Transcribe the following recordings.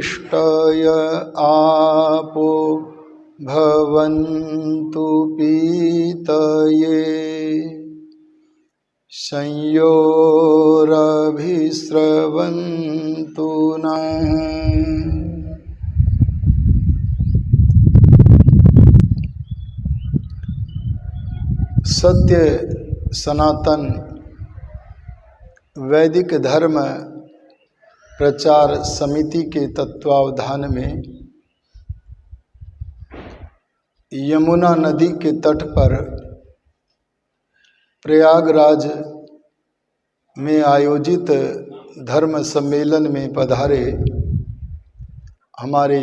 उच्छिष्टय आपो भवन्तु पीतये संयोरभिस्रवन्तु नः। सत्य सनातन वैदिक धर्म प्रचार समिति के तत्वावधान में यमुना नदी के तट पर प्रयागराज में आयोजित धर्म सम्मेलन में पधारे हमारे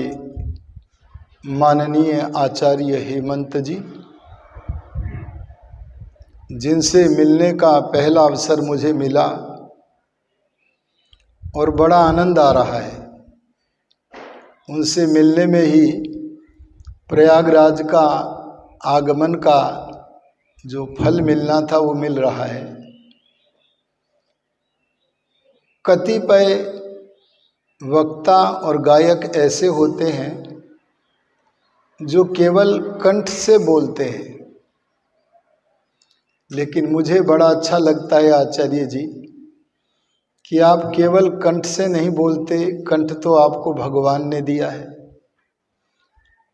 माननीय आचार्य हेमंत जी, जिनसे मिलने का पहला अवसर मुझे मिला और बड़ा आनंद आ रहा है। उनसे मिलने में ही प्रयागराज का आगमन का जो फल मिलना था वो मिल रहा है। कतिपय वक्ता और गायक ऐसे होते हैं जो केवल कंठ से बोलते हैं, लेकिन मुझे बड़ा अच्छा लगता है आचार्य जी कि आप केवल कंठ से नहीं बोलते। कंठ तो आपको भगवान ने दिया है,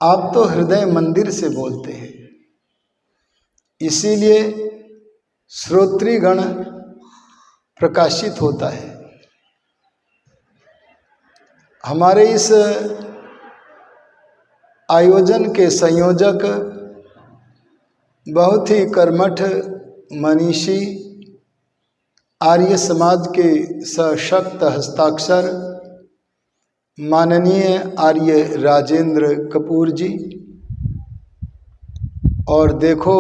आप तो हृदय मंदिर से बोलते हैं। इसीलिए श्रोत्रीगण प्रकाशित होता है। हमारे इस आयोजन के संयोजक बहुत ही कर्मठ मनीषी, आर्य समाज के सशक्त हस्ताक्षर माननीय आर्य राजेंद्र कपूर जी, और देखो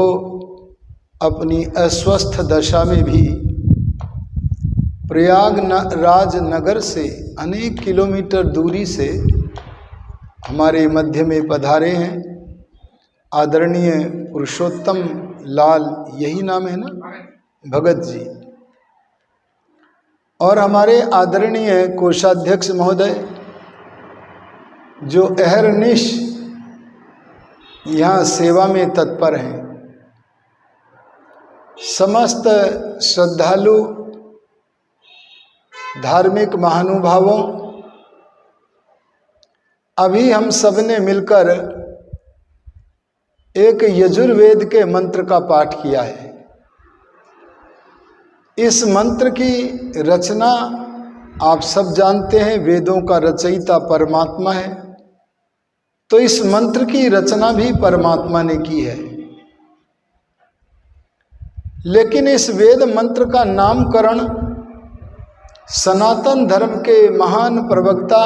अपनी अस्वस्थ दशा में भी प्रयागराज नगर से अनेक किलोमीटर दूरी से हमारे मध्य में पधारे हैं। आदरणीय पुरुषोत्तम लाल, यही नाम है ना, भगत जी, और हमारे आदरणीय कोषाध्यक्ष महोदय जो अहरनिश यहाँ सेवा में तत्पर हैं। समस्त श्रद्धालु धार्मिक महानुभावों, अभी हम सब ने मिलकर एक यजुर्वेद के मंत्र का पाठ किया है। इस मंत्र की रचना आप सब जानते हैं, वेदों का रचयिता परमात्मा है, तो इस मंत्र की रचना भी परमात्मा ने की है। लेकिन इस वेद मंत्र का नामकरण सनातन धर्म के महान प्रवक्ता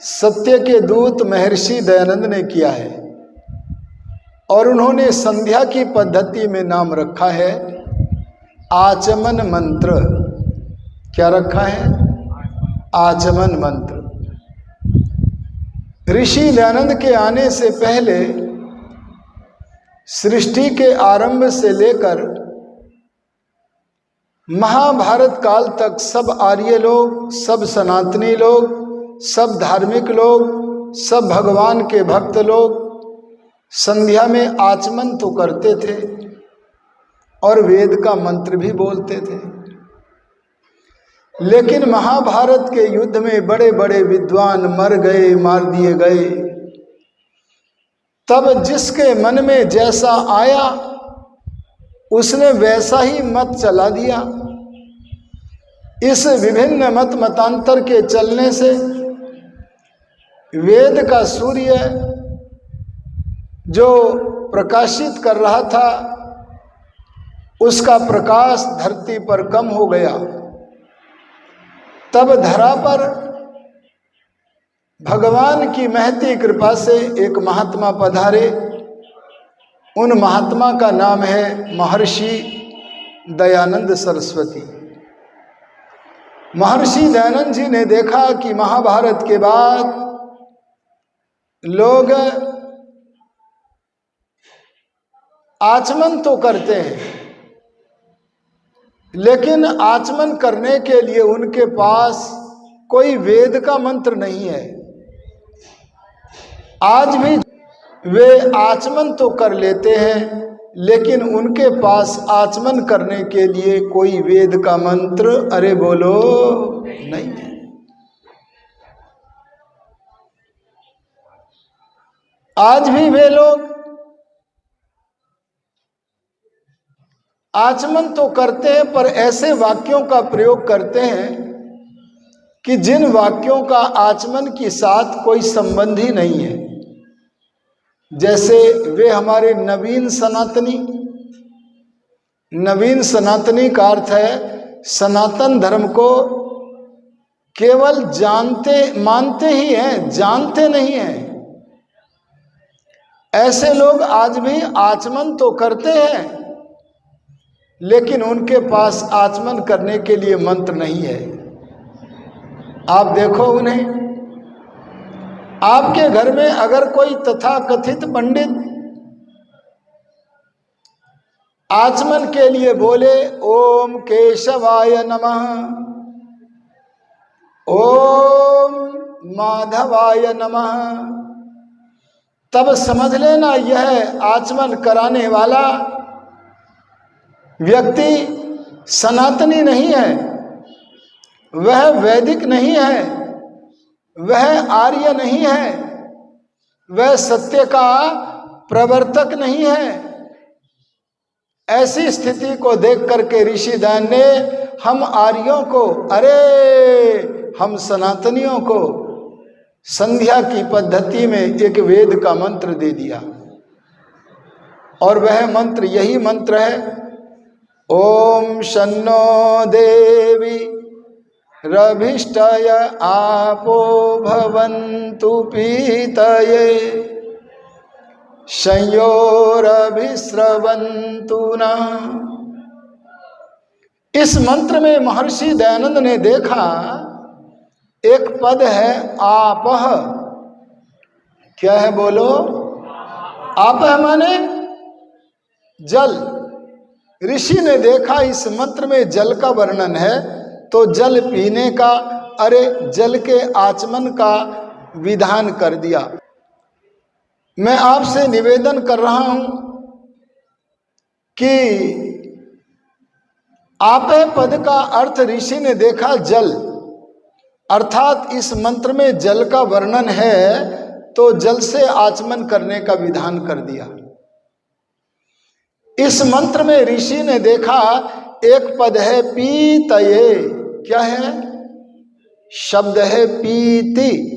सत्य के दूत महर्षि दयानंद ने किया है, और उन्होंने संध्या की पद्धति में नाम रखा है आचमन मंत्र। क्या रखा है? आचमन मंत्र। ऋषि दयानंद के आने से पहले सृष्टि के आरंभ से लेकर महाभारत काल तक सब आर्य लोग, सब सनातनी लोग, सब धार्मिक लोग, सब भगवान के भक्त लोग संध्या में आचमन तो करते थे और वेद का मंत्र भी बोलते थे। लेकिन महाभारत के युद्ध में बड़े बड़े विद्वान मर गए, मार दिए गए। तब जिसके मन में जैसा आया उसने वैसा ही मत चला दिया। इस विभिन्न मत मतांतर के चलने से वेद का सूर्य जो प्रकाशित कर रहा था उसका प्रकाश धरती पर कम हो गया। तब धरा पर भगवान की महती कृपा से एक महात्मा पधारे। उन महात्मा का नाम है महर्षि दयानंद सरस्वती। महर्षि दयानंद जी ने देखा कि महाभारत के बाद लोग आचमन तो करते हैं, लेकिन आचमन करने के लिए उनके पास कोई वेद का मंत्र नहीं है। आज भी वे आचमन तो कर लेते हैं, लेकिन उनके पास आचमन करने के लिए कोई वेद का मंत्र, अरे बोलो, नहीं है। आज भी वे लोग आचमन तो करते हैं, पर ऐसे वाक्यों का प्रयोग करते हैं कि जिन वाक्यों का आचमन के साथ कोई संबंध ही नहीं है। जैसे वे हमारे नवीन सनातनी का अर्थ है सनातन धर्म को केवल मानते ही हैं, जानते नहीं हैं। ऐसे लोग आज भी आचमन तो करते हैं, लेकिन उनके पास आचमन करने के लिए मंत्र नहीं है। आप देखो उन्हें, आपके घर में अगर कोई तथाकथित पंडित आचमन के लिए बोले ओम केशवाय नमः, ओम माधवाय नमः, तब समझ लेना यह आचमन कराने वाला व्यक्ति सनातनी नहीं है, वह वैदिक नहीं है, वह आर्य नहीं है, वह सत्य का प्रवर्तक नहीं है। ऐसी स्थिति को देख करके ऋषिदान ने हम आर्यों को, अरे हम सनातनियों को संध्या की पद्धति में एक वेद का मंत्र दे दिया, और वह मंत्र यही मंत्र है, ओम शन्नो देवी रभिष्टय आपो भवन्तु पीतये संयोरभिस्रवन्तु नः। इस मंत्र में महर्षि दयानंद ने देखा एक पद है आपह। क्या है बोलो? आपह माने जल। ऋषि ने देखा इस मंत्र में जल का वर्णन है, तो जल पीने का, अरे जल के आचमन का विधान कर दिया। मैं आपसे निवेदन कर रहा हूं कि आपे पद का अर्थ ऋषि ने देखा जल, अर्थात इस मंत्र में जल का वर्णन है, तो जल से आचमन करने का विधान कर दिया। इस मंत्र में ऋषि ने देखा एक पद है पीतये। क्या है? शब्द है पीति,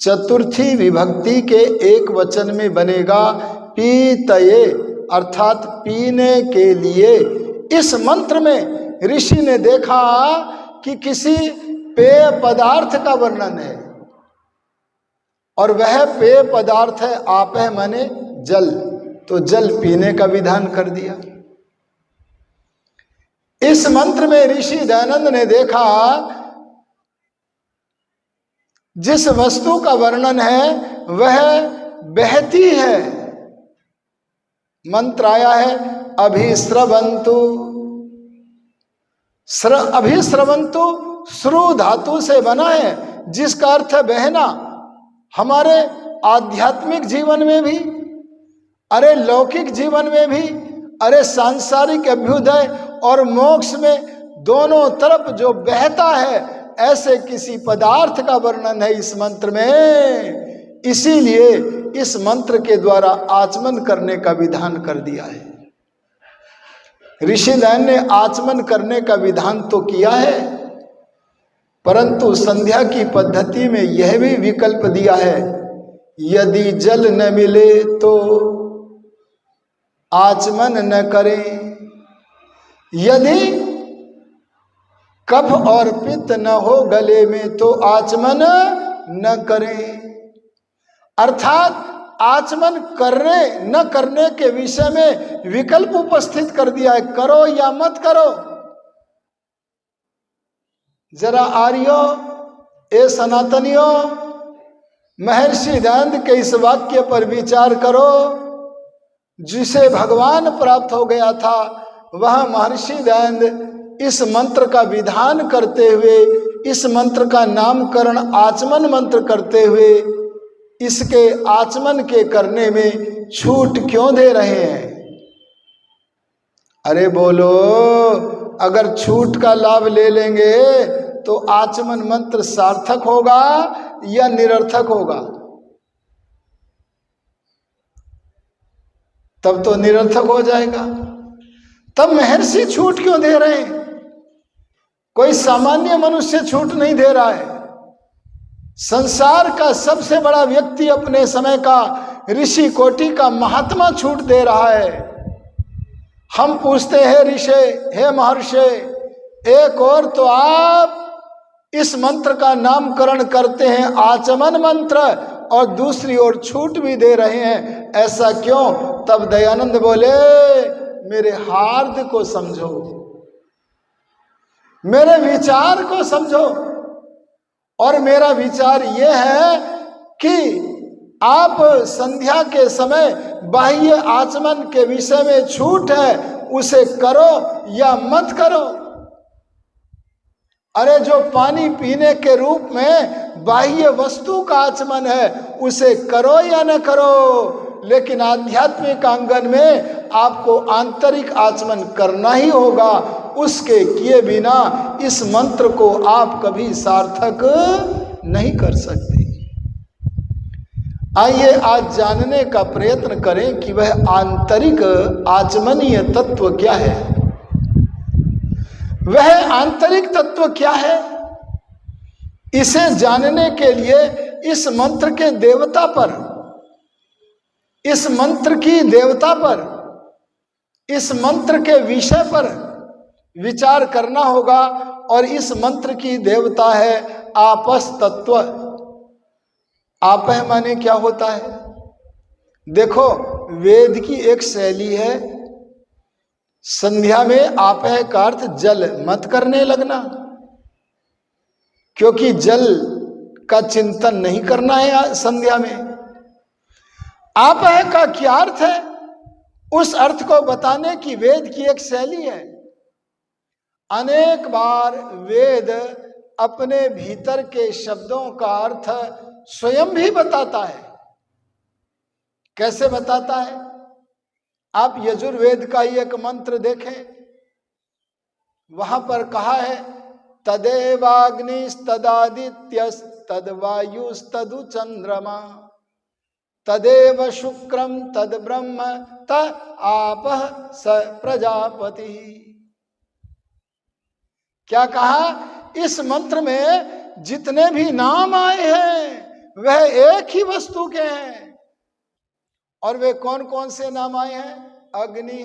चतुर्थी विभक्ति के एक वचन में बनेगा पीतये, अर्थात पीने के लिए। इस मंत्र में ऋषि ने देखा कि किसी पेय पदार्थ का वर्णन है, और वह पेय पदार्थ है आपह माने जल, तो जल पीने का विधान कर दिया। इस मंत्र में ऋषि दयानंद ने देखा जिस वस्तु का वर्णन है वह बहती है। मंत्र आया है अभिस्रवंतु। अभिस्रवंतु श्रु धातु से बना है, जिसका अर्थ है बहना। हमारे आध्यात्मिक जीवन में भी, अरे लौकिक जीवन में भी, अरे सांसारिक अभ्युदय और मोक्ष में दोनों तरफ जो बहता है, ऐसे किसी पदार्थ का वर्णन है इस मंत्र में। इसीलिए इस मंत्र के द्वारा आचमन करने का विधान कर दिया है। ऋषिदान ने आचमन करने का विधान तो किया है, परंतु संध्या की पद्धति में यह भी विकल्प दिया है, यदि जल न मिले तो आचमन न करें, यदि कफ और पित्त न हो गले में तो आचमन न करें। अर्थात आचमन करने न करने के विषय में विकल्प उपस्थित कर दिया है, करो या मत करो। जरा आर्यो, ए सनातनियों, महर्षि दयानंद के इस वाक्य पर विचार करो। जिसे भगवान प्राप्त हो गया था, वह महर्षि दयानंद इस मंत्र का विधान करते हुए, इस मंत्र का नामकरण आचमन मंत्र करते हुए, इसके आचमन के करने में छूट क्यों दे रहे हैं? अरे बोलो, अगर छूट का लाभ ले लेंगे तो आचमन मंत्र सार्थक होगा या निरर्थक होगा? तब तो निरर्थक हो जाएगा। तब महर्षि छूट क्यों दे रहे हैं? कोई सामान्य मनुष्य छूट नहीं दे रहा है। संसार का सबसे बड़ा व्यक्ति, अपने समय का ऋषि कोटि का महात्मा छूट दे रहा है। हम पूछते हैं ऋषि, हे महर्षि, एक और तो आप इस मंत्र का नामकरण करते हैं आचमन मंत्र, और दूसरी ओर छूट भी दे रहे हैं, ऐसा क्यों? तब दयानंद बोले, मेरे हार्द को समझो, मेरे विचार को समझो। और मेरा विचार यह है कि आप संध्या के समय बाह्य आचमन के विषय में छूट है, उसे करो या मत करो। अरे जो पानी पीने के रूप में बाह्य वस्तु का आचमन है, उसे करो या न करो, लेकिन आध्यात्मिक आंगन में आपको आंतरिक आचमन करना ही होगा। उसके किए बिना इस मंत्र को आप कभी सार्थक नहीं कर सकते। आइए आज जानने का प्रयत्न करें कि वह आंतरिक आचमनीय तत्व क्या है। वह आंतरिक तत्व क्या है, इसे जानने के लिए इस मंत्र के देवता पर, इस मंत्र की देवता पर, इस मंत्र के विषय पर विचार करना होगा। और इस मंत्र की देवता है आपस तत्व। आपह माने क्या होता है? देखो, वेद की एक शैली है, संध्या में आपह का अर्थ जल मत करने लगना, क्योंकि जल का चिंतन नहीं करना है संध्या में। आपह का क्या अर्थ है, उस अर्थ को बताने की वेद की एक शैली है। अनेक बार वेद अपने भीतर के शब्दों का अर्थ स्वयं भी बताता है। कैसे बताता है? आप यजुर्वेद का ही एक मंत्र देखें, वहां पर कहा है, तदेवाग्निस्तदादित्यस्तद्वायुस्तदु चंद्रमा तदेव शुक्रम तद ब्रह्म त आपः स प्रजापति। क्या कहा? इस मंत्र में जितने भी नाम आए हैं वह एक ही वस्तु के हैं। और वे कौन कौन से नाम आए हैं? अग्नि,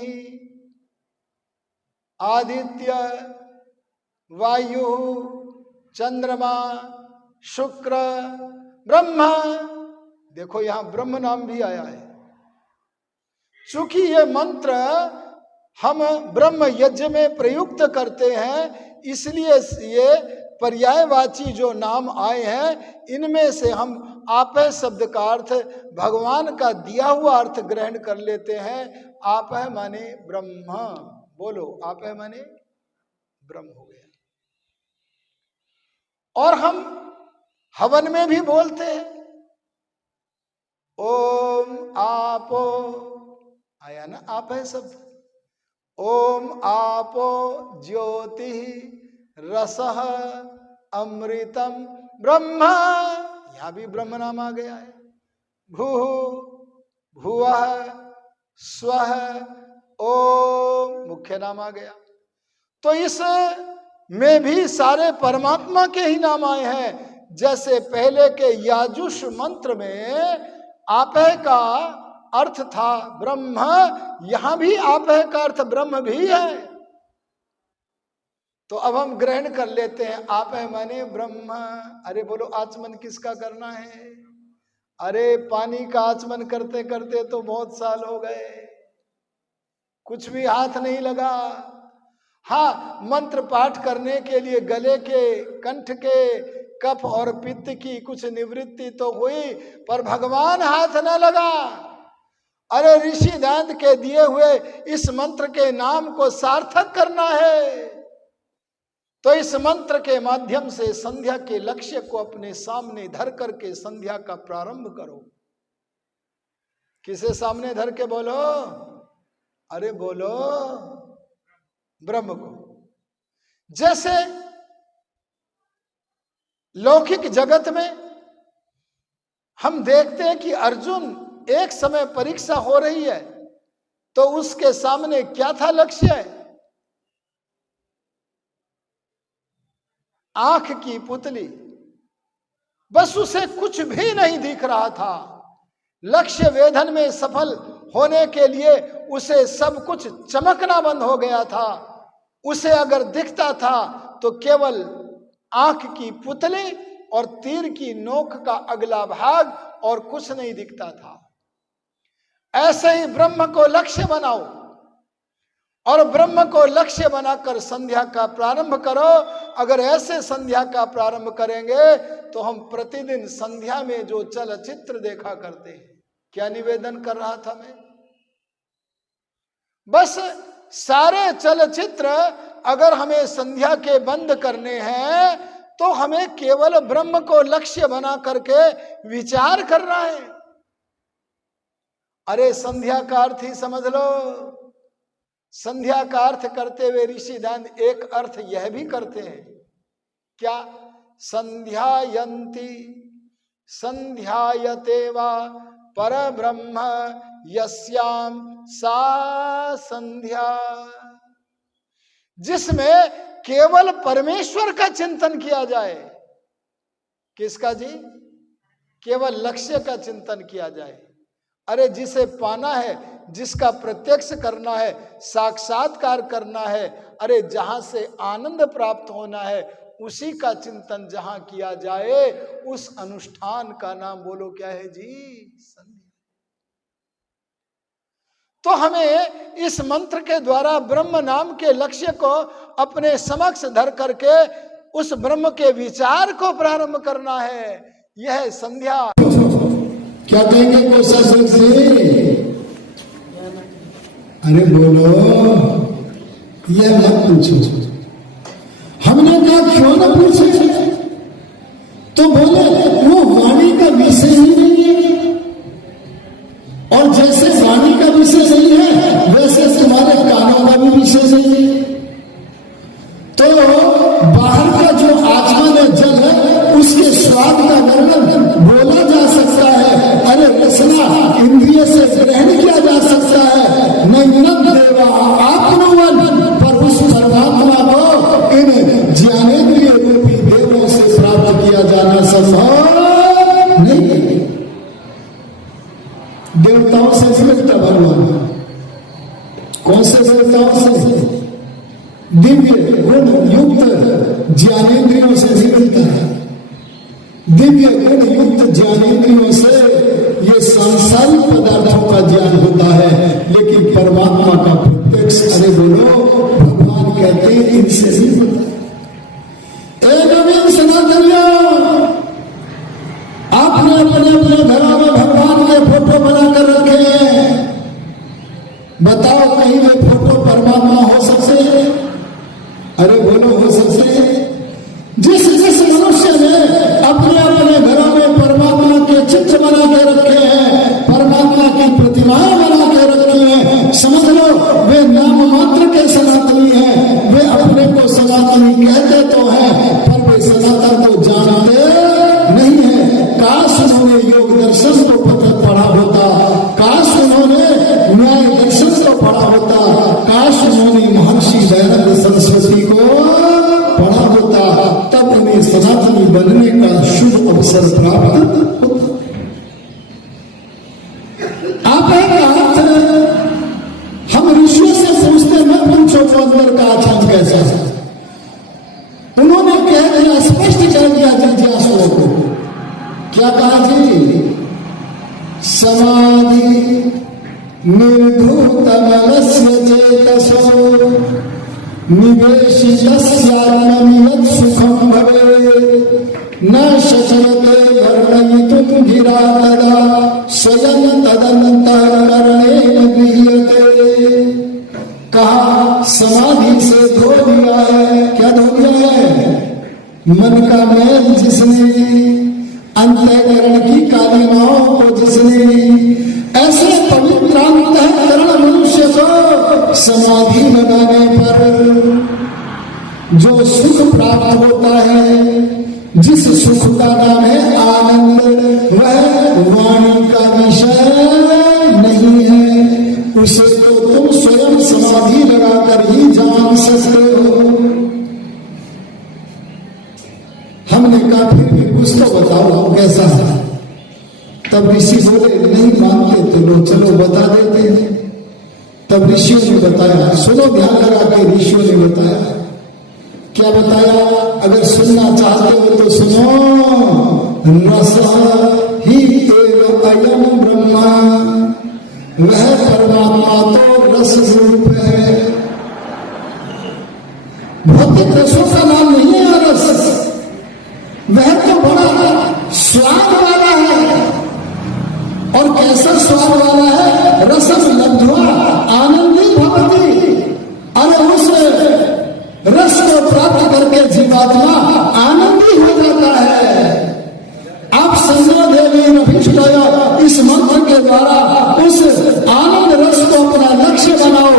आदित्य, वायु, चंद्रमा, शुक्र, ब्रह्मा। देखो यहां ब्रह्म नाम भी आया है। चूंकि ये मंत्र हम ब्रह्म यज्ञ में प्रयुक्त करते हैं, इसलिए ये पर्यायवाची जो नाम आए हैं, इनमें से हम आपह शब्द का अर्थ भगवान का दिया हुआ अर्थ ग्रहण कर लेते हैं। आपह माने ब्रह्म। बोलो, आपह माने ब्रह्म हो गया। और हम हवन में भी बोलते हैं, ओम आपो, आया ना आपह शब्द। ओम आपो ज्योति रसः अमृतम ब्रह्म, यहां भी ब्रह्म नाम आ गया है। भूः भुवः स्वः ओम, मुख्य नाम आ गया। तो इस में भी सारे परमात्मा के ही नाम आए हैं। जैसे पहले के याजुष मंत्र में आपह का अर्थ था ब्रह्म, यहां भी आपह का अर्थ ब्रह्म भी है। तो अब हम ग्रहण कर लेते हैं, आपह माने ब्रह्म। अरे बोलो, आचमन किसका करना है? अरे पानी का आचमन करते करते तो बहुत साल हो गए, कुछ भी हाथ नहीं लगा। हाँ, मंत्र पाठ करने के लिए गले के, कंठ के कफ और पित्त की कुछ निवृत्ति तो हुई, पर भगवान हाथ न लगा। अरे ऋषि दांत के दिए हुए इस मंत्र के नाम को सार्थक करना है। तो इस मंत्र के माध्यम से संध्या के लक्ष्य को अपने सामने धर करके संध्या का प्रारंभ करो। किसे सामने धर के बोलो? अरे बोलो ब्रह्म को। जैसे लौकिक जगत में हम देखते हैं कि अर्जुन एक समय परीक्षा हो रही है तो उसके सामने क्या था लक्ष्य? आंख की पुतली, बस उसे कुछ भी नहीं दिख रहा था। लक्ष्य वेधन में सफल होने के लिए उसे सब कुछ चमकना बंद हो गया था। उसे अगर दिखता था तो केवल आंख की पुतली और तीर की नोक का अगला भाग, और कुछ नहीं दिखता था। ऐसे ही ब्रह्म को लक्ष्य बनाओ और ब्रह्म को लक्ष्य बनाकर संध्या का प्रारंभ करो। अगर ऐसे संध्या का प्रारंभ करेंगे तो हम प्रतिदिन संध्या में जो चलचित्र देखा करते हैं, क्या निवेदन कर रहा था मैं? बस सारे चलचित्र अगर हमें संध्या के बंद करने हैं तो हमें केवल ब्रह्म को लक्ष्य बना करके विचार करना है। अरे संध्या का अर्थ ही समझ लो। संध्या का अर्थ करते हुए ऋषि दान एक अर्थ यह भी करते हैं, क्या? संध्यायन्ति संध्यायते वा परब्रह्म यस्याम सा संध्या, जिसमें केवल परमेश्वर का चिंतन किया जाए। किसका जी? केवल लक्ष्य का चिंतन किया जाए। अरे जिसे पाना है, जिसका प्रत्यक्ष करना है, साक्षात्कार करना है, अरे जहां से आनंद प्राप्त होना है, उसी का चिंतन जहां किया जाए, उस अनुष्ठान का नाम बोलो क्या है जी? संध्या। तो हमें इस मंत्र के द्वारा ब्रह्म नाम के लक्ष्य को अपने समक्ष धर करके उस ब्रह्म के विचार को प्रारंभ करना है। यह संध्या। क्या कहेंगे कोशासन से? अरे बोलो, यह मत पूछो। हमने कहा क्यों ना पूछे? तो बोले वो वाणी का विषय ही नहीं है, और जैसे वाणी का विषय नहीं है वैसे तुम्हारे कानों का भी विषय नहीं है। तो बाहर का जो आचमन है, जल है, उसके स्वाद का वर्णन बोला जा सकता है। अरे रसना इंद्रिय से ग्रहण किया जा सकता है। नैनद देवा आत्मवन, पर उस परमात्मा को इन ज्ञानेन्द्रिय रूपी देवों से प्राप्त किया जाना संभव नहीं है। देवताओं से मिलता भगवान। कौन से देवताओं से? दिव्य गुण युक्त ज्ञानेन्द्रियों से भी मिलता है। दिव्य गुण युक्त ज्ञानेन्द्रियों से ये सांसारिक पदार्थों का ज्ञान होता है, लेकिन परमात्मा का प्रत्यक्ष, अरे बोलो, भगवान कहते हैं इनसे नहीं होता। नवीन सनातनियों, आपने अपने अपने घरों में भगवान के फोटो बनाकर रखे हैं। बताओ कहीं वे फोटो परमात्मा हो सकते हैं? अरे बोलो, हो सकते हैं? जिस मनुष्य ने अपने अपने घरों में परमात्मा के चित्र बना के रखे हैं, परमात्मा की प्रतिमाएं बना के रखी हैं, समझ लो वे नाम मात्र के सनातनी हैं। वे अपने को सनातनी कहते तो हैं, पर वे सनातन को जानते नहीं है। काश उन्होंने योग दर्शन को पढ़ा होता, काश उन्होंने न्याय दर्शन को पढ़ा होता, काश उन्होंने महर्षि दयानंद सरस्वती को पढ़ा होता, तब उन्हें सनातनी बनने का शुभ अवसर प्राप्त होता। आप हम ऋषियों से पूछते मत पूछो तो अंदर का आचरण कैसा है। उन्होंने कह दिया, स्पष्ट कर दिया जिज्ञासुओं को। क्या कहा जी? समाधि निर्धूत मनस्य चेतसो निवेशितस्यात्मनियत सुखम भवेत् न शशरते वर्णयितुं गिरा तदा स्वयं तदन्तःकरणेन गृह्यते। कहा समाधि से धो दिया है। क्या धो दिया है? मन का मैल जिसने, अंतःकरण की कालिमाओं को जिसने, ऐसे पवित्र अंतःकरण मनुष्य को समाधि लगाने पर जो सुख प्राप्त होता है, जिस सुख का नाम है आनंद, वह वाणी का विषय नहीं है। उसे तो तुम स्वयं समाधि लगाकर ही जान सकते हो। हमने कहा फिर भी कुछ तो बताओ कैसा है। तब ऋषि बोले नहीं मानते तो लो चलो बता देते हैं। तब ऋषियों ने बताया, सुनो ध्यान लगा के ऋषियों ने बताया। क्या बताया? अगर सुनना चाहते हो तो सुनो। रस ही एव अयम ब्रह्मा, वह परमात्मा तो रस स्वरूप है। भौतिक रसों का नाम नहीं है रस, वह तो बड़ा स्वाद वाला है। और कैसा स्वाद वाला है? रसम लब्ध्वा आनंदी भवति। अरे उस रस को प्राप्त करके जीवात्मा आनंदी हो जाता है। आप संजय देवी अभिष्टय इस मंत्र के द्वारा उस आनंद रस को अपना लक्ष्य बनाओ,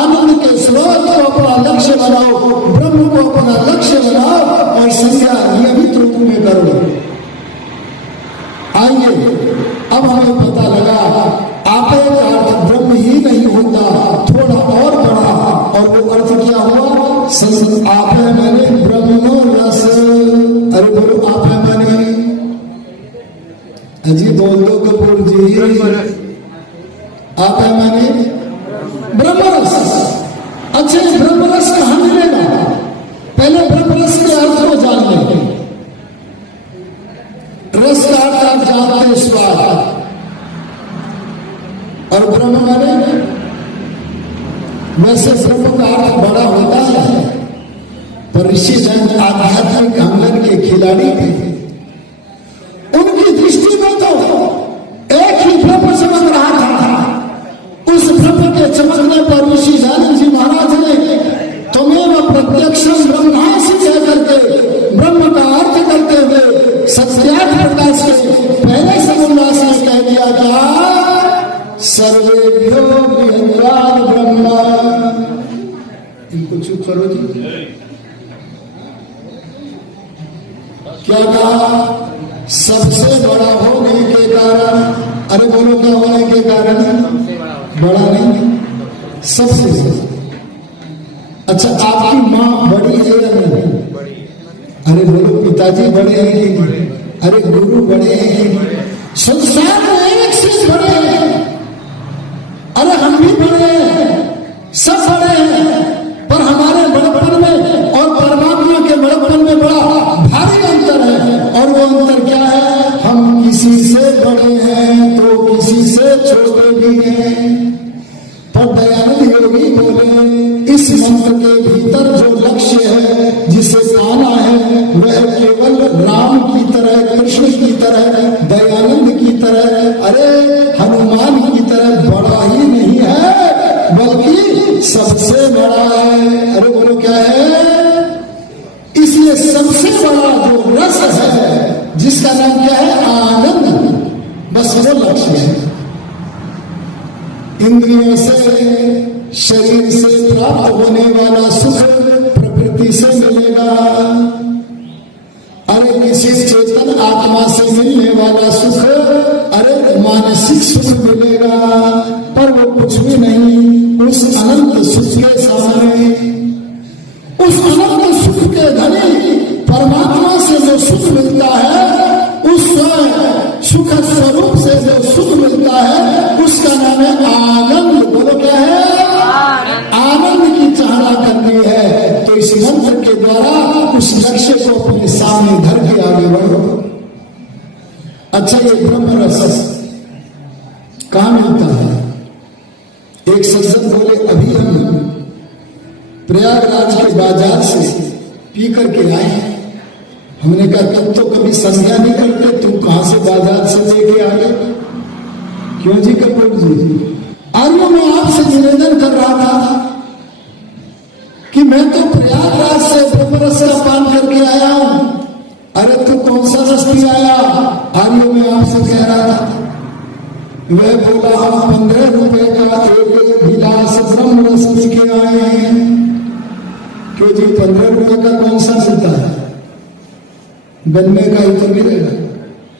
आनंद के स्रोत को अपना लक्ष्य बनाओ, ब्रह्म को अपना लक्ष्य बनाओ और संज्ञा नियमित रूप में करो। आइए अब हमें पता लगा आपे का अर्थ ब्रह्म ही नहीं होता, थोड़ा और बड़ा। और वो अर्थ क्या हुआ? आपे मैंने ब्रह्म रस। अरे बोलो आपे मैंने, अजी बोल दो कपूर जी, आपे मैंने ब्रह्म रस। अच्छा ब्रह्म रस कहां मिलेगा? पहले ब्रह्म रस के अर्थ को जान लें। रस का अर्थ आप जानते हैं स्वाद, और ब्रह्म माने वैसे ब्रह्म का अर्थ बड़ा होता है, पर ऋषि जन आध्यात्मिक आंगन के खिलाड़ी थे। उनकी दृष्टि में तो एक ही ब्रह्म चमक रहा था। उस ब्रह्म के चमकने पर ऋषि दयानंद जी महाराज ने त्वमेव प्रत्यक्षम ब्रह्मासि कह करके ब्रह्म का अर्थ करते हुए सत्यार्थ प्रकाश के पहले समुल्लास ने कह दिया क्या? सर्वेभ्यो बृहद्याद ब्रह्मा। इनको चुप करो जी। क्या कहा? सबसे बड़ा होने के कारण। अरे बोलो क्या होने के कारण? बड़ा नहीं, सबसे। अच्छा आपकी माँ बड़ी है या नहीं? अरे बोलो पिताजी बड़े हैं कि नहीं? अरे गुरु बड़े हैं कि नहीं? संसार में एक से बड़े हैं। अरे हम भी बड़े हैं, सब बड़े हैं, पर हमारे बड़पन में और परमात्मा के बड़पन में बड़ा भारी अंतर है। और वो अंतर क्या है? हम किसी से बड़े हैं तो किसी से छोटे भी हैं। पर दयानंद योगी बोले इस मंत्र के भीतर जो लक्ष्य है, जिसे पाना है, वह केवल राम की तरह, कृष्ण की तरह, दयानंद की तरह, अरे हनुमान की तरह बड़ा ही नहीं है, बल्कि सबसे बड़ा है। अरे बोलो क्या है? इसलिए सबसे बड़ा जो रस है, जिसका नाम क्या है? आनंद, बस वो लक्ष्य है। इंद्रियों से, शरीर से प्राप्त होने वाला सुख प्रकृति से मिलेगा। अरे किसी चेतन आत्मा से मिलने वाला सुख, अरे मानसिक सुख मिलेगा, पर वो कुछ भी नहीं उस अनंत सुख के सामने। उस अनंत सुख के धनी परमात्मा से जो सुख मिलता है, उस सुख स्वरूप से जो सुख मिलता है, उसका नाम है आनंद। बोलो क्या है? आनंद की चाहना करनी है तो इस मंत्र के द्वारा उस लक्ष्य को अपने सामने धर के आगे बढ़ो। अच्छा ये ब्रह्म रस कहां मिलता है? एक सज्जन बोले अभी हम प्रयागराज के बाजार से पी करके आए। हमने कहा तब तो कभी संध्या नहीं करते, तुम कहां से बाजार से लेके आ गए? क्यों जी कपूर जी? आर्यों में आपसे निवेदन कर रहा था मैं तो प्रयागराज से ब्रह्मरस का पान करके आया हूं। अरे तू कौन सा रस पी आया? आर्य में आपसे कह रहा था। वह बोला हम 15 रुपए का एक गिलास ब्रह्म रस पी के आए हैं। क्यों जी, 15 रुपए का कौन सा मिलता है? गन्ने का ही तो मिलेगा।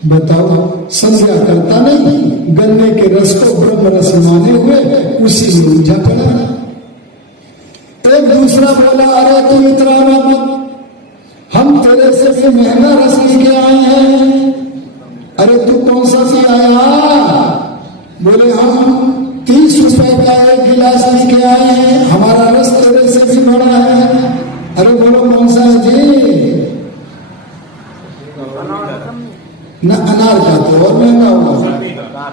बताओ, संज्ञा करता नहीं, गन्ने के रस को ब्रह्म रस माने हुए उसी में उलझा पड़ा। एक दूसरा बोला अरे तू इतना मत, हम तेरे से भी महंगा रस लेके आए हैं। अरे तू कौन सा सी आया? बोले हम 30 रुपए का एक गिलास लेके आए हैं, हमारा रस तेरे से भी बड़ा है। अरे बोलो कौन सा है जी? न अनार का तो और महंगा होगा।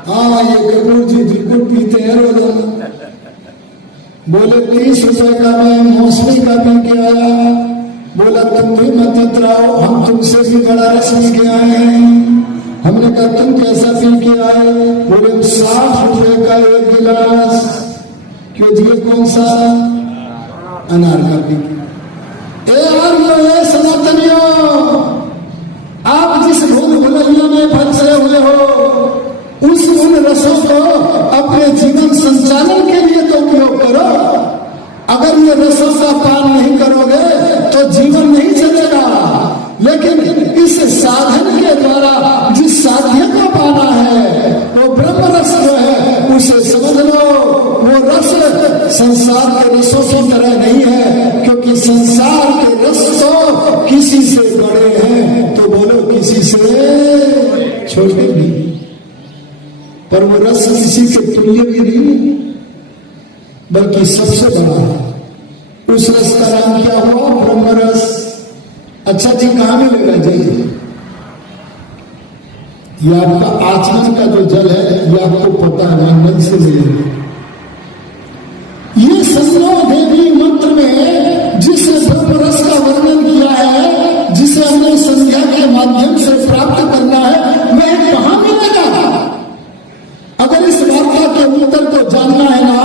हाँ, ये कपूर जी बिल्कुल पीते हैं रोजाना। बोले 30 रुपए का मैं मौसमी का पी के आया। बोला तुम भी मत इतराओ, हम तुमसे भी बड़ा रस पी के आए हैं। हमने कहा तुम कैसा पी के आए? बोले 60 रुपए का एक गिलास। क्यों जी, कौन सा? अनार का पी के। सनातनियों, आप जिस भूल भुलैया में फंसे हुए हो उस उन रसों को अपने जीवन संचालन के लिए तो उपयोग करो। अगर ये रसों का पान नहीं करोगे तो जीवन नहीं चलेगा। लेकिन इस साधन के द्वारा जिस साध्य को पाना है वो ब्रह्म रस जो है उसे समझ लो। वो रस संसार के रसों की तरह नहीं है, क्योंकि संसार के रस तो किसी से बड़े हैं तो बोलो किसी से छोटे भी, पर वो रस किसी के तुल्य भी नहीं बल्कि सबसे बड़ा है। उस रस का नाम क्या हुआ? ब्रह्म रस। अच्छा जी, कहां मिलेगा जी? ये आपका आचमन का जो जल है ये आपको पता है नल से मिलेगा। ये संगो देवी मंत्र में जिस ब्रह्म रस का वर्णन किया है, जिसे हमने संध्या के माध्यम से प्राप्त करना है, वह कहां मिलेगा? अगर इस वार्ता के उत्तर को जानना है ना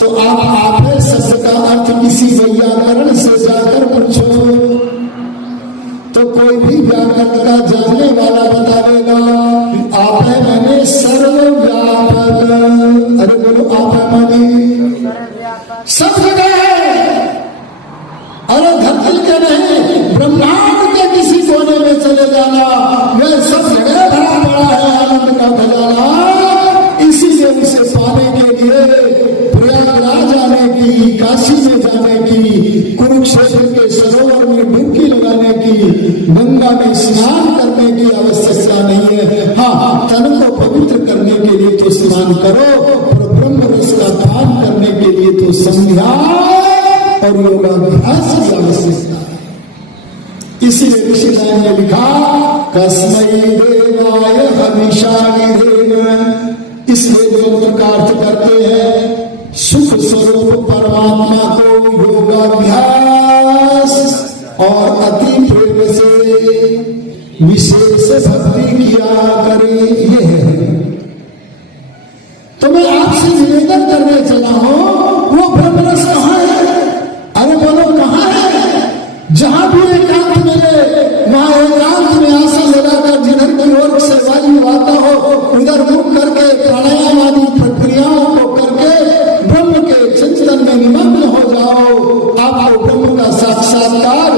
तो आप शब्द का अर्थ किसी व्याकरण से जाकर पूछो तो कोई भी व्याकरण का जानने वाला बतावेगा। आप है मैंने सर्वव्यापक। अरे बोलो आप है मैंने सब जगह है। अरे धरती के नहीं, ब्रह्मांड के किसी कोने में चले जाना, वह सब जगह भरा पड़ा है आनंद का खजाना। इसीलिए उसे पाने के लिए प्रयागराज जाने की, काशी में जाने की, कुरुक्षेत्र के सरोवर में डुबकी लगाने की, गंगा में स्नान करने की आवश्यकता नहीं है। हाँ, तन को पवित्र करने के लिए तो स्नान करो, पर ब्रह्म रस का पान करने के लिए तो संध्या और योगाभ्यास की आवश्यकता है। इसीलिए ऋषिराज ने लिखा कस्मै देवाय हविषाणि देव। इसलिए मंत्र का अर्थ करते हैं सुख स्वरूप परमात्मा को योगाभ्यास और अति प्रेम से विशेष भक्ति किया करे। ये है तो मैं आपसे निवेदन करने चला हूं, वो ब्रह्म रस कहां है? अरे बोलो कहां है? जहां भी एकांत मिले वहां एकांत में आसन लगाकर जिधर की ओर से वायु आता हो उधर मुख करके प्राणायाम आदि प्रक्रियाओं को करके ब्रह्म के चिंतन में निमग्न हो जाओ। आपको ब्रह्म का साक्षात्कार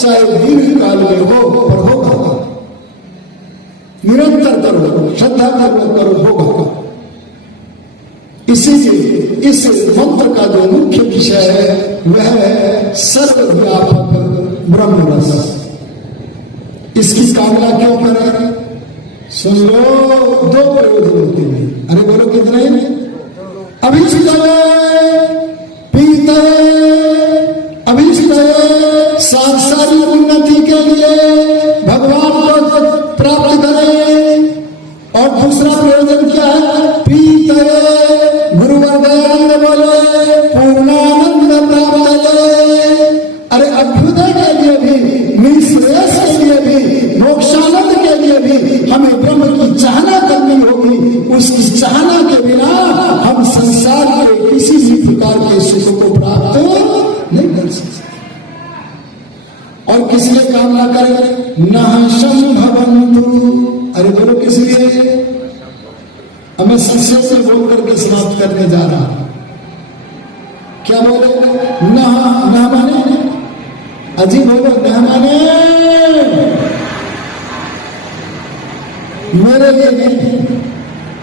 चाहे दीर्घ काल में हो पर होगा। निरंतर करो, श्रद्धा पूर्वक करो, होगा। इसीलिए इस मंत्र का जो मुख्य विषय है वह है सर्वव्यापक ब्रह्म रस। इसकी कामना क्यों करें? सुन लो, 2 प्रयोजन होते हैं। अरे बोलो कितने? अभीष्टये पीतये, अभीष्टये सांसारिक उन्नति के लिए भगवान को प्राप्त करें। और दूसरा प्रयोजन क्या है? पीतये गुरुवर दयानंद बोले पूर्णानंद प्राप्त ले। अरे अभ्युदय के लिए भी, निःश्रेयस के लिए भी, मोक्षानंद के लिए भी हमें ब्रह्म की चाहना करनी होगी। उसकी चाहना के बिना हम संसार के किसी भी प्रकार के सुख को प्राप्त नहीं कर सकते। और किस लिए कामना करे? नाशम भवन्तु। अरे बोलो किस लिए? अब मैं शिष्य से बोल करके समाप्त करने जा रहा हूं। क्या बोले? ना माने अजी बोलो, ना माने मेरे लिए नहीं,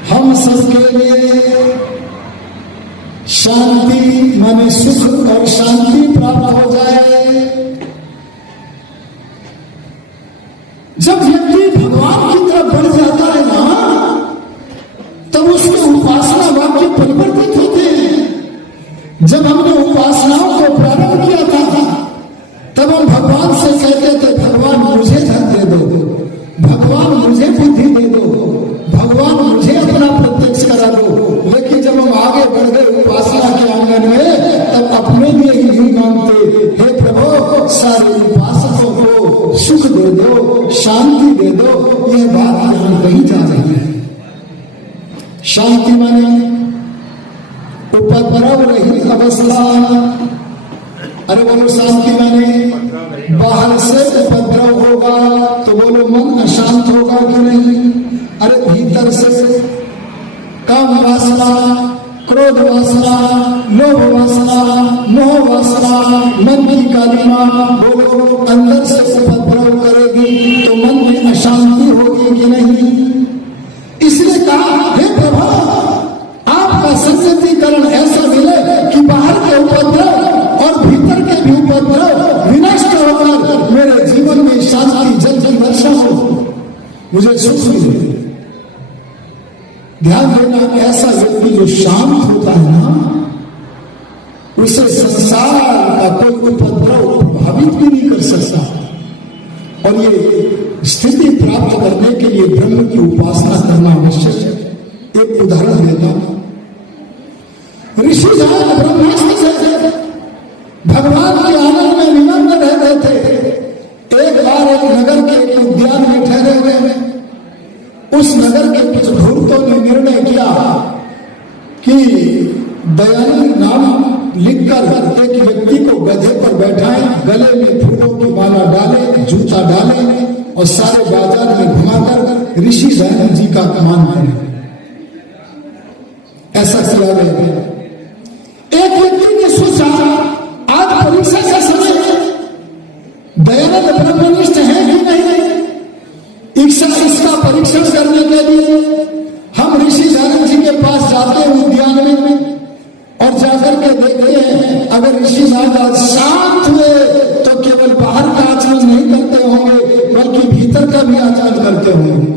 हम सबके लिए शांति माने सुख और शांति प्राप्त हो जाए। जब व्यक्ति भगवान की तरफ बढ़ जाता है ना, तब उसके उपासना वाक्य परिवर्तित होते हैं। जब हमने उपासनाओं को प्रारंभ किया था, तब हम भगवान से कहते थे, भगवान मुझे धन दे दो, भगवान मुझे बुद्धि दे दो, भगवान मुझे अपना प्रत्यक्ष करा दो। लेकिन जब हम आगे बढ़ गए उपासना के आंगन में, तब अपने लिए ही मांगते, हे प्रभु सारे उपासकों को सुख दे दो, शांति दे दो। यह बात यहां कही जा रही है। शांति माने उपद्रव रहित अवस्था। अरे बोलो शांति माने बाहर से उपद्रव होगा तो बोलो मन अशांत होगा कि नहीं? अरे भीतर से काम वासना, क्रोध वासना, लोभ वासना, मोह वासना, मन की कालिमा बोलो अंदर से उपद्रव करेगी तो मन में अशांति होगी कि नहीं? इसलिए कहा, हे प्रभु आपका संसिद्धीकरण ऐसा मिले कि बाहर के उपद्रव और भीतर के भी उपद्रव विनष्ट होकर मेरे जीवन में शांति जल जल वर्षा हो, मुझे सुख मिले। ध्यान देना, ऐसा व्यक्ति जो शांत होता है ना, उसे संसार का कोई उपद्रव प्रभावित भी नहीं कर सकता। और ये स्थिति प्राप्त करने के लिए ब्रह्म की उपासना करना आवश्यक है। एक उदाहरण देता हूं। ऋषि जहां ब्रह्मास्त्र से भगवान के आनंद में निमग्न रह रहे थे। एक बार एक नगर के एक उद्यान में ठहरे हुए हैं। उस नगर के कुछ धूर्तों ने निर्णय किया कि दयानंद नाम लिखकर एक व्यक्ति को गधे पर बैठाएं, गले में फूलों की माला डालें, जूता डालें और सारे बाजार में घुमाकर ऋषि दयानंद जी का अपमान करें। ऐसा किया गया। एक व्यक्ति ने सोचा, आज परीक्षा का समय है, दयानंद ब्रह्मनिष्ठ है कि नहीं, इसका परीक्षण करने के लिए हम ऋषि दयानंद जी के पास जाते हैं उद्यान में और जाकर के देखते हैं। अगर ऋषि दयानंद शांत हुए तो केवल बाहर का आचरण नहीं करते होंगे, बल्कि भीतर का भी आचरण करते होंगे।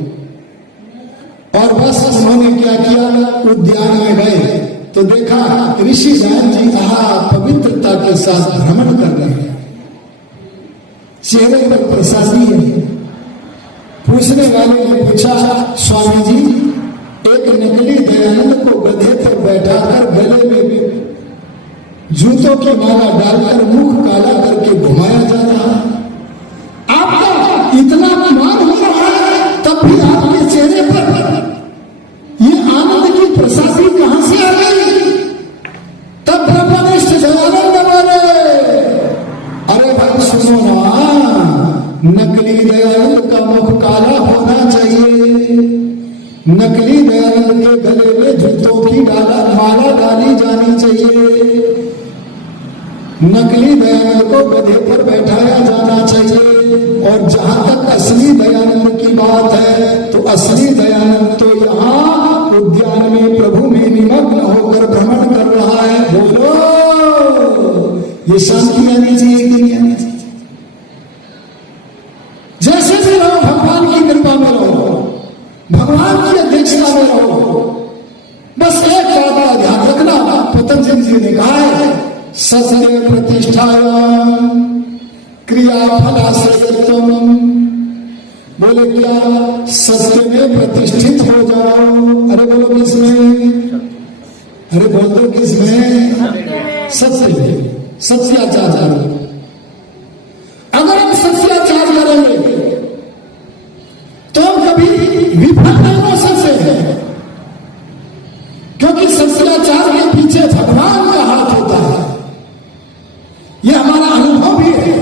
और बस उन्होंने क्या किया, उद्यान में गए तो देखा ऋषि दयानंद जी पवित्रता के साथ भ्रमण कर रहे हैं। चेहरे पर प्रसादी है। पूछने वाले ने पूछा, स्वामी जी एक नकली दयानंद को गधे पर बैठाकर गले में जूतों की माला डालकर मुख काला करके घुमाया जा रहा है, आपका इतना अपमान हो रहा है, तब भी आपके चेहरे पर ये आनंद की प्रसादी कहां से आ गई? तब ब्रह्मनिष्ठ दयानंद बोले, अरे भाई सुनो ना, नकली दयानंद का मुख काला होना चाहिए, नकली दयानंद के गले में जूतों की माला डाली जानी चाहिए, नकली दयानंद को गधे पर बैठाया जाना चाहिए। और जहां तक असली दयानंद की बात है, तो असली दयानंद तो यहाँ उद्यान में प्रभु में निमग्न होकर भ्रमण कर रहा है। बोलो, ये शांति आनी चाहिए कि नहीं आनी चाहिए? जैसे भी रहो, भगवान की कृपा में रहो, भगवान की अध्यक्षता में रहो। बस एक बात का ध्यान रखना, पतंजलि जी ने कहा है, सत्य प्रतिष्ठायां क्रिया फलाश्रयत्वम। बोले क्या? सत्य में प्रतिष्ठित हो जाओ। अरे बोलो किसमें? अरे बोल दो किसमें? सत्य में, सत्याचार करो। अगर हम सत्याचार करेंगे तो हम कभी विफल नहीं हो सकते, क्योंकि सत्याचार के पीछे भगवान का हाथ होता है। यह हमारा अनुभव भी है।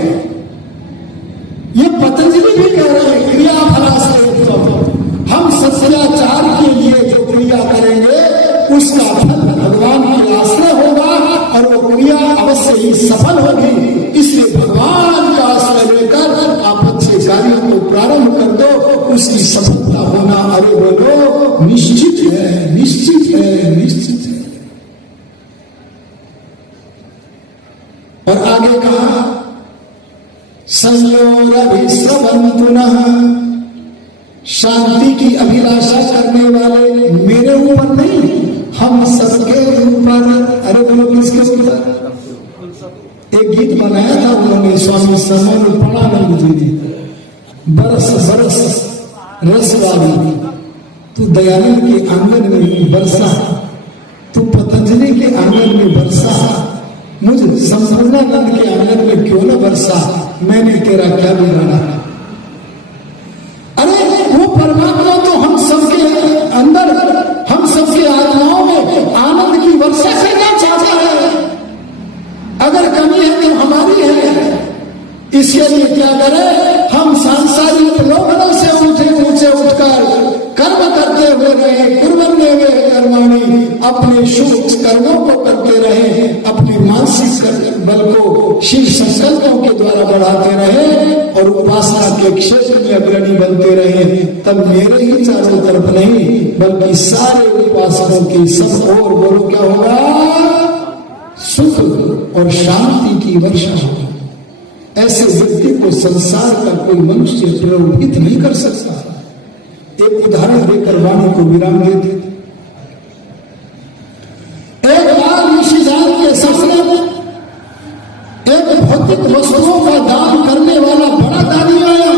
संयोरभिस्रवन्तु नः, शांति की अभिलाषा करने वाले मेरे ऊपर नहीं, हम सबके ऊपर। अरे बोलो किसके ऊपर? एक गीत बनाया था उन्होंने स्वामी समूहानंद जी ने, बरस बरस रसवारी तू दयानंद के आंगन में बरसा, तू पतंजलि के आंगन में बरसा, मुझ संपूर्णानंद के आंगन में क्यों न बरसा, मैंने तेरा क्या बिगाड़ा। अरे वो परमात्मा तो हम सबके अंदर, हम सबके आत्माओं में आनंद की वर्षा करना चाहता है। अगर कमी है तो हमारी है। इसके लिए क्या करें? हम सांसारिक प्रलोभनों से ऊंचे उठकर कर्म करते हुए रहे, कुर्वन्ने वे कर्माणि, अपने शुभ कर्मों को करते रहे, अपने मानसिक बल को शिव संकल्पों के द्वारा बढ़ाते रहे और उपासना के क्षेत्र में अग्रणी बनते रहे। तब मेरे ही चारों तरफ नहीं बल्कि सारे उपासकों के सब और बोलो क्या होगा? सुख और शांति की वर्षा होगी। ऐसे व्यक्ति को संसार का कोई मनुष्य प्रलोभित नहीं कर सकता। एक उदाहरण देकर वाणी को विराम देते। एक बार ऋषिजान के सामने एक भौतिक वस्तुओं का दान करने वाला बड़ा दानी आया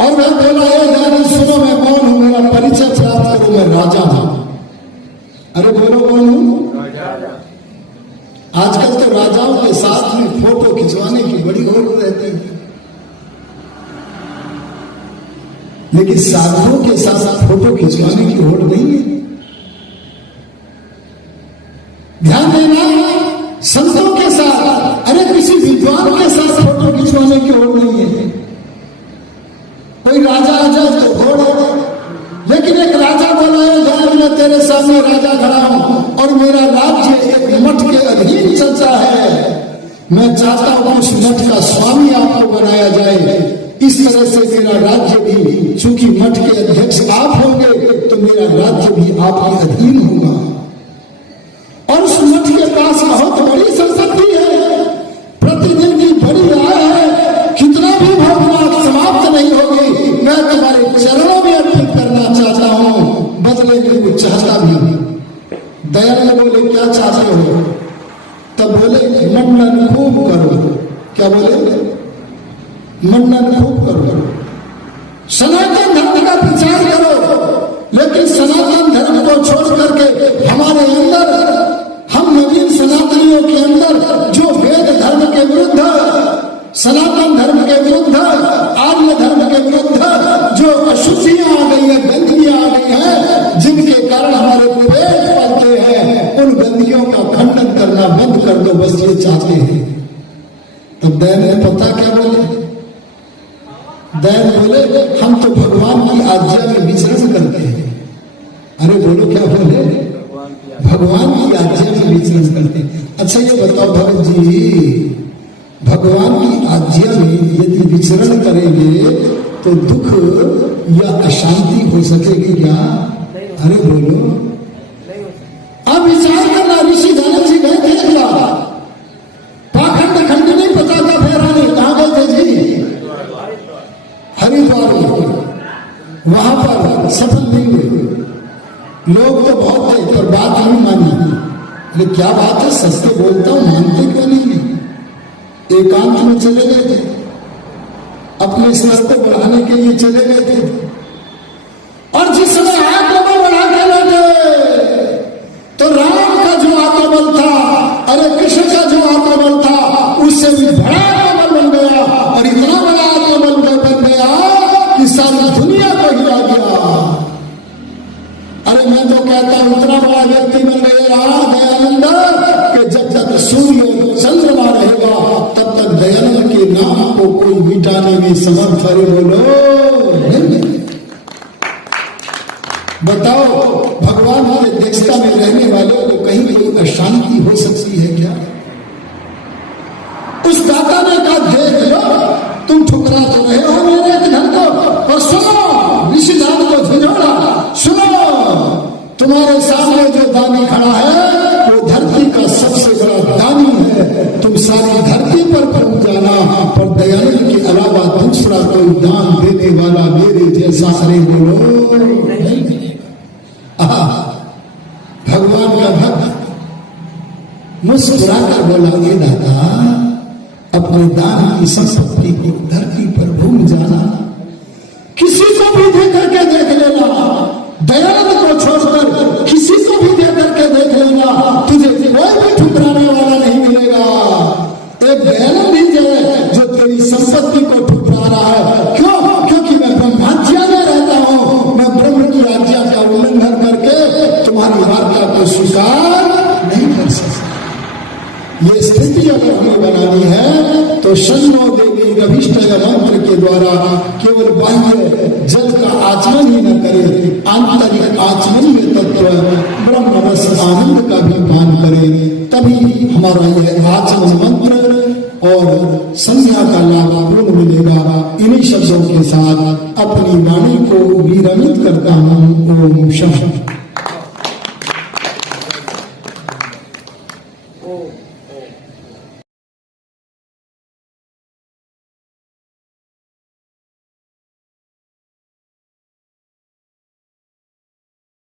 और वह बोला, ए दानी सुनो, मैं कौन हूं, मेरा परिचय प्राप्त करो, मैं राजा हूं। अरे बोलो कौन हूं? आजकल तो राजाओं के साथ में फोटो खिंचवाने की बड़ी होड़ रहती है, लेकिन साधुओं के साथ फोटो खिंचवाने की होड़ नहीं है। ध्यान देना, संतों के साथ, अरे किसी विद्वान के साथ फोटो खिंचवाने की होड़ नहीं है। कोई राजा आ जाए तो होड़ है, लेकिन एक राजा बोला है, मैं तेरे सामने राजा खड़ा हूं और मेरा राज्य एक मठ के अधीन चलता है, मैं चाहता हूं उस मठ का स्वामी आपको बनाया जाए। इस तरह से मेरा राज्य भी, चूंकि मठ के अध्यक्ष आप होंगे तो मेरा राज्य भी आपके अधीन होगा। और उस मठ के पास बहुत बड़ी संपत्ति है, प्रतिदिन की बड़ी आय है, कितना भी भोगना समाप्त नहीं होगी। मैं तुम्हारे चरणों में अर्पित करना चाहता हूं, बदले में वो चाहता भी। दयानंद बोले, क्या चाहते हो? तब बोले, मंडन खूब करो। क्या बोले? मंडन खूब करो, सनातन धर्म का प्रचार करो। लेकिन सनातन धर्म को छोड़ करके हमारे अंदर, हम नवीन सनातनियों के अंदर जो वेद धर्म के विरुद्ध, सनातन धर्म के विरुद्ध, आर्य धर्म के विरुद्ध जो अशुद्धियां आ गई है, गंदगियां आ गई है, जिनके कारण हमारे पेट पलते हैं, उन गंदगियों का खंडन करना बंद कर दो, बस ये चाहते हैं। तब दैन ने पता क्या बोले? दैन बोले, हम तो भगवान की आज्ञा में विचरण करते हैं। अरे बोलो क्या बोले? भगवान की आज्ञा में विचरण करते हैं। अच्छा ये बताओ भगत जी, भगवान की आज्ञा में यदि विचरण करेंगे तो दुख या अशांति हो सकेगी क्या? अरे बोलो, अब विचार करना। ऋषि दानव जी गए थे क्या? पाखंड खंड नहीं पता था फहराने, कहां गए थे जी? हरिद्वार में। वहां पर सफल नहीं हुए, लोग तो बहुत थे पर बात नहीं मानी। अरे क्या बात है, सत्य बोलता हूं, मानते क्यों नहीं है? एकांत में चले गए थे, अपने स्तर को बढ़ाने के लिए चले गए थे। और जिस समय आत्मबल बढ़ा के लौटे तो राम का जो आत्मबल था, अरे कृष्ण का जो आत्मबल था, उससे भी बड़ा आत्मबल बन गया। और इतना बड़ा आत्मबल बन गया कि सारी दुनिया को हिला दिया। अरे मैं तो कहता हूं, इतना बड़ा व्यक्ति बन गया दयानंद कि जब तक सूर्य चंद्रमा रहेगा तब तक दयानंद के नाम को कोई मिटाने में समर्थ। अरे बोलो, बताओ भगवान की अध्यक्षता में रहने वालों को कहीं कोई अशांति हो सकती है क्या? उस दाता ने कहा, देख लो, तुम ठुकरा तो रहे हो मेरे धन को, और सुनो, ऋषिदान को झिझोड़ा, सुनो, तुम्हारे सामने जो दानी खड़ा है वो धरती का सबसे बड़ा दानी है। तुम सारी धरती पर पूजा मुस्कुराकर बोला, ये दादा, अपने दान की संपत्ति को धरती पर भूल जाना, किसी को भी दे करके देख लेना, दयानंद को छोड़कर किसी को भी दे करके देख लेना, तुझे कोई भी ठुकराने वाला नहीं मिलेगा। एक दयानंद ही जो तेरी संपत्ति को ठुकरा रहा है। क्यों? क्योंकि मैं ब्रह्माज्ञा में रहता हूं, मैं ब्रह्म की आज्ञा का उल्लंघन करके तुम्हारी वार्ता को स्वीकार नहीं कर सकता। ये स्थिति अगर हमें बनानी है तो शन्नो देवी रविष्टय मंत्र के द्वारा केवल बाह्य जल का आचमन ही न करे, आंतरिक आचमनीय तत्व ब्रह्म रस आनंद का भी पान करे, तभी हमारा यह आचमन मंत्र और संध्या का लाभ पूर्ण मिलेगा। इन्हीं शब्दों के साथ अपनी वाणी को विरमित करता हूँ। ओम शांति।